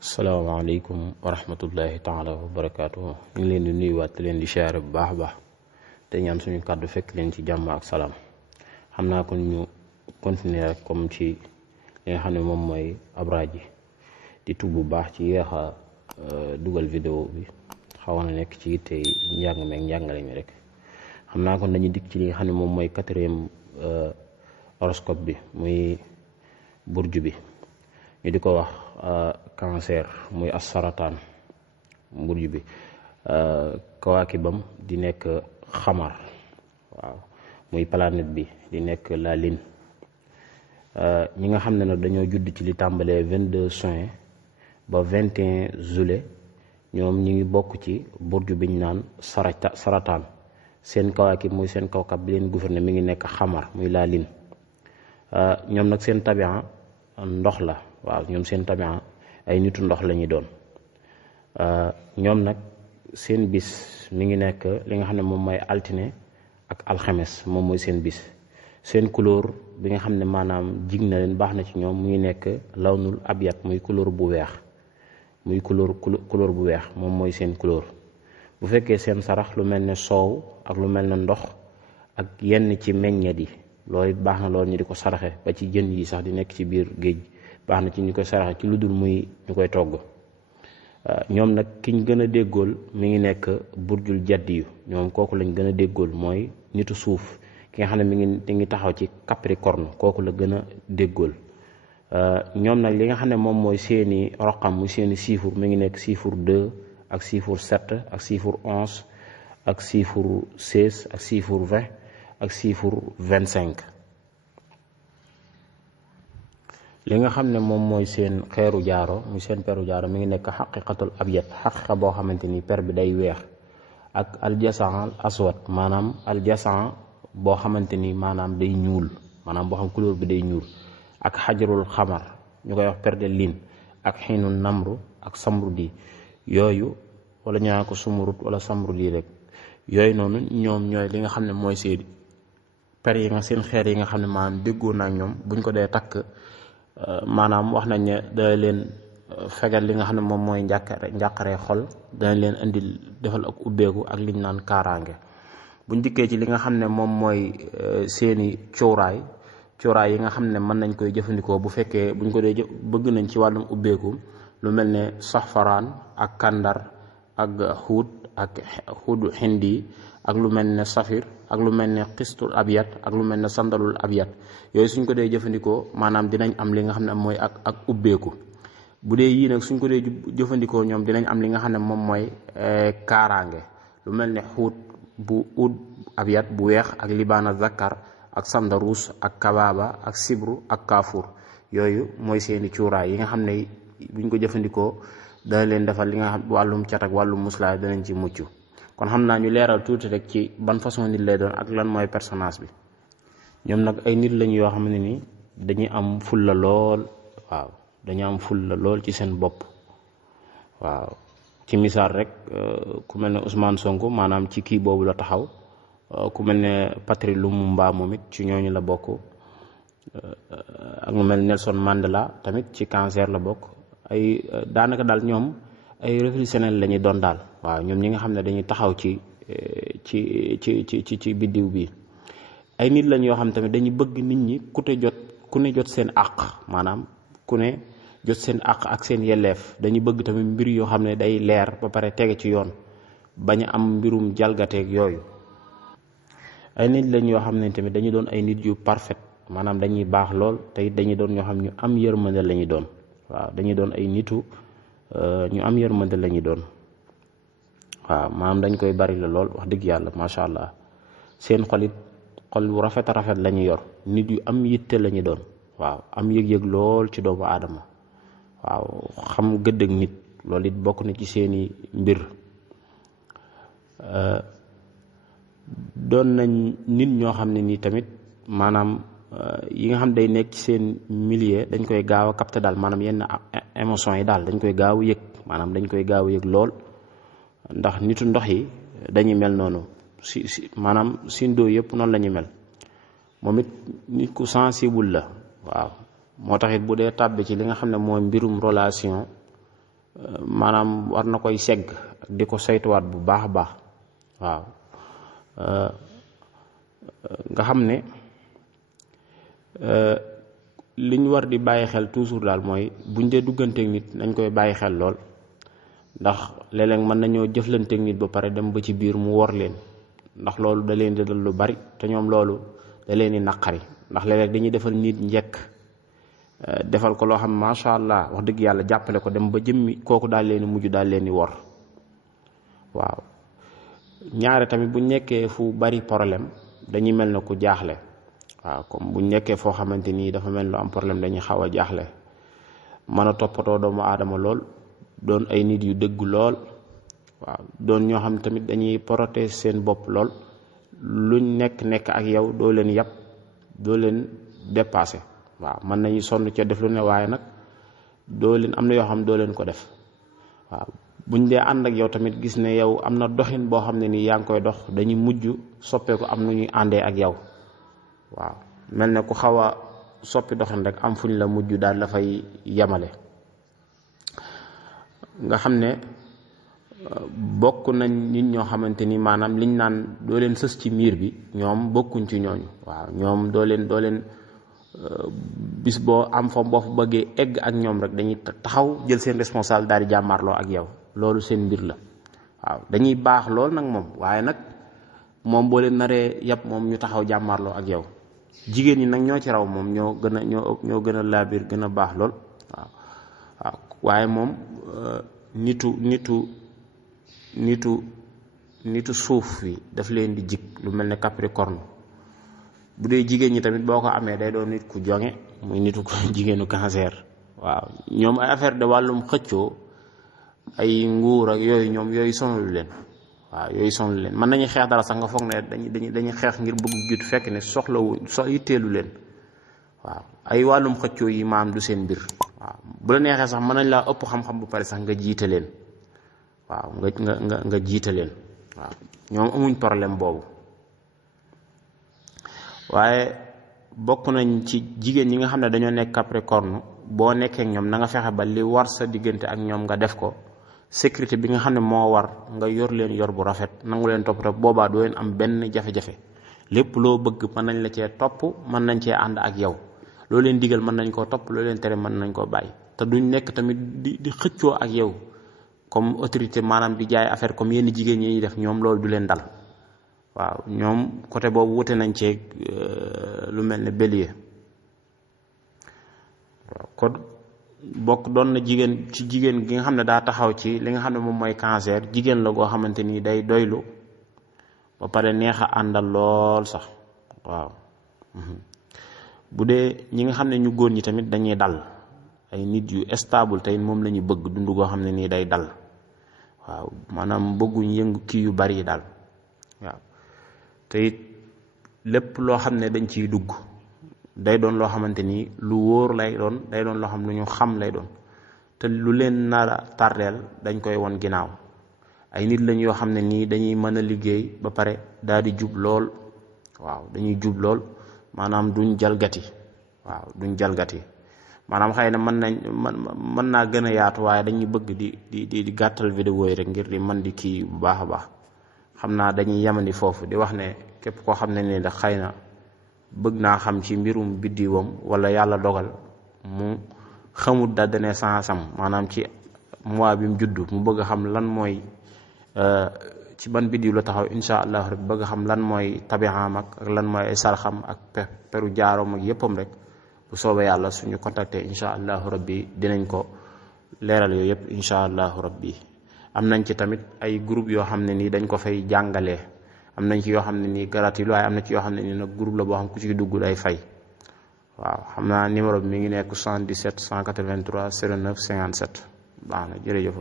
salaamaaleykum wa rahmatullahi taala wa barakaatu. ñu ngi leen di nuyuwaat te leen di siyaare bu baax a baax te ñaan suñu kàddu fekk leen ci jàmm ak salaam. xam naa kon ñu continuer rek comme ci li nga xam ne moom mooy abraaj ji di tub bu baax ci yéex a dugal vidéo bi xawoon na nekk ci yitte njàng meeg njàngale mi rek. xam naa kon dañuy dikk ci li nga xam ne moom mooy 4e horoscope bi muy burju bi ñu di ko wax cancer muy as-sarataan. burju bi kawaakibam di nekk xamar, waaw muy planète bi di nekk la lune. ñi nga xam ne nag dañoo judd ci li tàmbalee 22 juin ba 21 juillet ñoom ñi ngi bokk ci burju biñ naan sarataan. seen kawaakib muy seen kawkab bi leen gouverner mi ngi nekk xamar muy la lune. ñoom nag seen tabian ndox la, waaw ñoom seen tabian ay nitu ndox la ñuy doon. ñoom nag seen bis mi ngi nekk li nga xam ne moom mooy altine ak alxames, moom mooy seen bis. seen couleur bi nga xam ne maanaam jig na leen baax na ci ñoom mu ngi nekk lawnul abyad muy couleur bu weex, muy couleur bu weex moom mooy seen couleur. bu fekkee seen sarax lu mel ne soow ak lu mel ne ndox ak yenn ci meññeet yi, loolu it baax na loolu ñu di ko saraxe ba ci jën yi sax di nekk ci biir géej baax na ci ñu koy saraxe ci lu dul muy ñu koy togg. ñoom nag kiñ gën a déggool mi ngi nekk burjul jaddi yu, ñoom kooku lañ gën a déggool mooy nitu suuf ki nga xam ne mi ngi taxaw ci capricorne, kooku la gën a déggool. ñoom nag li nga xam ne moom mooy seeni roqam muy seeni chiffre mi ngi nekk chiffre 2 ak chiffre 7 ak chiffre 11 ak chiffre 16 ak chiffre 20 ak chiffre 25. li nga xam ne moom mooy seen xeeru jaaro muy seen peru jaaro mi ngi nekk xaqiqatul abyad, xaqiqa boo xamante ni per bi day weex, ak aljasan aswad maanaam aljasan boo xamante ni maanaam day ñuul, maanaam boo xam couleur bi day ñuul, ak xajarul xamar ñu koy wax per de lin, ak xiinu namru ak samru di yooyu, wala ñu naan ko sumurut wala samru di rek. yooyu noonu ñoom ñooy li nga xam ne mooy seen per yi nga seen xeer yi nga xam ne maanaam déggoo naa ñoom buñ ko dee takk maanaam wax nañ ne dana leen fegal li nga xam ne moom mooy njàqaree xol, dana leen indil defal ak ubbeeku ak liñ naan kaaraange. buñ dikkee ci li nga xam ne moom mooy seeni cuuraay yi nga xam ne mën nañ koy jëfandikoo bu fekkee buñ ko dee bëgg nañ ci wàllum ubbeeku, lu mel ne safaraan ak kàndar ak xuud hindi ak lu mel ne safir ak lu mel ne xistul abyad ak lu mel ne sandalul abyad. yooyu suñ ko dee jëfandikoo maanaam dinañ am li nga xam ne mooy ak ubbeeku. bu dee yii nag suñ ko dee jëfandikoo ñoom dinañ am li nga xam ne moom mooy kaaraange, lu mel ne xuut bu ud abyad bu weex ak libaana zakar ak sandarus ak kabaaba ak sibru ak kaafur. yooyu mooy seeni cuuraay yi nga xam ne buñ ko jëfandikoo dana leen defal li nga xam wàllum cat ak wàllum muslaay danañ ci mucc. kon xam naa ñu leeral tuuti rek ci ban façon nit lay doon ak lan mooy personnage bi. ñoom nag ay nit lañ yoo xam ne ni dañuy am fulla lool, waaw dañu am fulla lool ci seen bopp. waaw ci misaal rek ku mel ne Ousmane Sonko maanaam ci kii boobu la taxaw, ku mel ne Patrice Lumumba moom it ci ñooñu la bokk, ak lu mel Nelson Mandela tamit ci cancer la bokk. ay daanaka daal ñoom ay révolutionnaire la ñuy doon daal, waaw ñoom ñi nga xam ne dañuy taxaw ci biddiw bi. ay nit lañ yoo xam tamit dañuy bëgg nit ñi ku ne jot seen àq, maanaam ku ne jot seen àq ak seen yelleef. dañuy bëgg tamit mbir yoo xam ne day leer ba pare tege ci yoon, bañ a am mbirum jalgateeg yooyu. ay nit lañ yoo xam ne tamit dañuy doon ay nit yu parfait, maanaam dañuy baax lool te it dañuy doon ñoo xam ñu am yërmande la ñuy doon. waaw dañuy doon ay nitu ñu am yërmande la ñuy doon. waaw maanaam dañ koy bari la lool wax dëgg yàlla macha allah. seen xol bu rafet a rafet la ñu yor, nit yu am yitte la ñu doon. waaw am yëg-yëg lool ci doomu aadama. waaw xam gëdd ak nit loolu it bokk na ci seeni mbir. doon nañ nit ñoo xam ne nii tamit maanaam yi nga xam day nekk ci seen milieu dañ koy gaaw a capter daal, maanaam yenn émotion yi daal dañ koy gaaw a yëg, maanaam dañ koy gaaw a yëg lool. ndax nitu ndox yi dañuy mel noonu maanaam sindo yëpp noonu la ñuy mel. moom it nit ku sensible la, waaw moo tax it bu dee tàbbi ci li nga xam ne mooy mbirum relation maanaam war na koy segg di ko saytuwaat bu baax a baax. waaw nga xam ne liñ war di bàyyi xel toujours daal mooy buñ dee dugganteeg nit nañ koy bàyyi xel lool, ndax léeg-léeg mën nañoo jëflanteeg nit ba pare dem ba ci biir mu wor leen, ndax loolu da leen di dal lu bari te ñoom loolu da leen di naqari. ndax léeg-léeg dañuy defal nit njekk defal ko loo xam ne macha allah wax dëgg yàlla jàppale ko dem ba jëmmi kooku daal leen di mujj daal leen di wor. waaw ñaare tamit bu nekkee fu bari problème dañuy mel ne ku jaaxle. waaw comme bu nekkee foo xamante ni dafa mel lu am problème dañuy xaw a jaaxle, mën a toppatoo doomu aadama lool, doon ay nit yu dëggu lool. waaw doon ñoo xam tamit dañuy protéger seen bopp lool, luñ nekk ak yow doo leen yàpp doo leen dépassé. waaw mën nañu sonn ca def lu ne waaye nag doo leen am na yoo xam doo leen ko def. waaw buñ dee ànd ak yow tamit gis ne yow am na doxin boo xam ne nii yaa ngi koy dox, dañuy mujj soppeeku am nu ñuy àndee ak yow. waaw mel ne ku xaw a soppi doxin rek am fuñ la mujj daal la fay yemale. nga xam ne bokk nañ nit ñoo xamante ni maanaam liñ naan doo leen sës ci miir bi, ñoom bokkuñ ci ñooñu. waaw ñoom doo leen bis boo am fa boo fa bëggee egg ak ñoom rek dañuy taxaw jël seen responsable daal di jàmmaarloo ak yow. loolu seen mbir la. waaw dañuy baax lool nag moom, waaye nag moom boo leen naree yàpp moom ñu taxaw jàmmaarloo ak yow. jigéen ñi nag ñoo ci raw moom, ñoo gën a laabir gën a baax lool. waaw waaye moom nitu suuf bi daf leen di jig lu mel ne Capricorne. bu dee jigéen ñi tamit boo ko amee day doon nit ku jonge, muy nitu ko jigéenu Cancer. waaw ñoom ay affaire de wàllum xëccoo ay nguur ak yooyu ñoom yooyu sonalu leen. waaw yooyu sonalu leen, mën nañu xeex dara sax nga foog ne dañuy xeex ngir bëgg jiitu, fekk ne yitteelu leen. waaw ay wàllum xëccoo yi maam du seen mbir. waaw bu la neexee sax mën nañ laa ëpp xam-xam bu pare sax nga jiite leen. waaw nga jiite leen. waaw ñoom amuñ problème boobu. waaye bokk nañ ci jigéen ñi nga xam ne dañoo nekk Capricorne, boo nekkee ak ñoom na nga fexe ba li war sa diggante ak ñoom nga def ko. sécurité bi nga xam ne moo war nga yor leen yor bu rafet, nangu leen topp boobaa doo leen am benn jafe-jafe. lépp loo bëgg mën nañ la cee topp, mën nañ cee ànd ak yow. loo leen digal mën nañ koo topp, loo leen tere mën nañ koo bàyyi. te duñ nekk tamit di xëccoo ak yow comme autorité, maanaam di jaay affaire comme yenn jigéen ñi def. ñoom loolu du leen dal. waaw ñoom côté boobu wute nañ ceeg lu mel ne Bélier. waaw kon bokk doon na jigéen gi nga xam ne daa taxaw ci li nga xam ne moom mooy Cancer. jigéen la goo xamante ni day doylu ba pare neex a àndal lool sax. waaw bu dee ñi nga xam ne ñu góor ñi tamit dañuy dal, ay nit yu stable tey moom la ñu bëgg, dund goo xam ne nii day dal. waaw maanaam bëgguñ yëngu kii yu bari daal. waaw te it lépp loo xam ne dañ ciy dugg day doon loo xamante ni lu wóor lay doon, day doon loo xam lu ñu xam lay doon. te lu leen nar a tardeel dañ koy won ginnaaw. ay nit lañ yoo xam ne nii dañuy mën a liggéey ba pare daal di jub lool. waaw dañuy jub lool, maanaam duñ jalgati. waaw duñ jalgati, maanaam xëy na mën naa gën a yaatu, waaye dañuy bëgg di gàttal vidéo yi rek ngir di mën di kii bu baax a baax. xam naa dañuy yemandi foofu di wax ne képp koo xam ne nii da xëy na bëgg naa xam ci mbirum biddiwam, wala yàlla dogal mu xamul date de naissance am, maanaam ci mois bi mu juddu, mu bëgg a xam lan mooy ci ban biddiw la taxaw, insha allah rek bëgg a xam lan mooy tabixaam ak lan mooy ay sarxam ak peru jaaroom ak yéppam rek, bu soobee yàlla suñu contacté insha allahu rabbi dinañ ko leeral yooyu yëpp insha allahu rabbi. am nañ ci tamit ay groupe yoo xam ne nii dañ ko fay jàngalee. am nañ ci yoo xam ne nii gratuit waaye am na ci yoo xam ne nii nag groupe la boo xam ku ci dugg day fay. waaw xam naa numéro bi mi ngi nekk 77 183 09 57 baax na jërëjëf.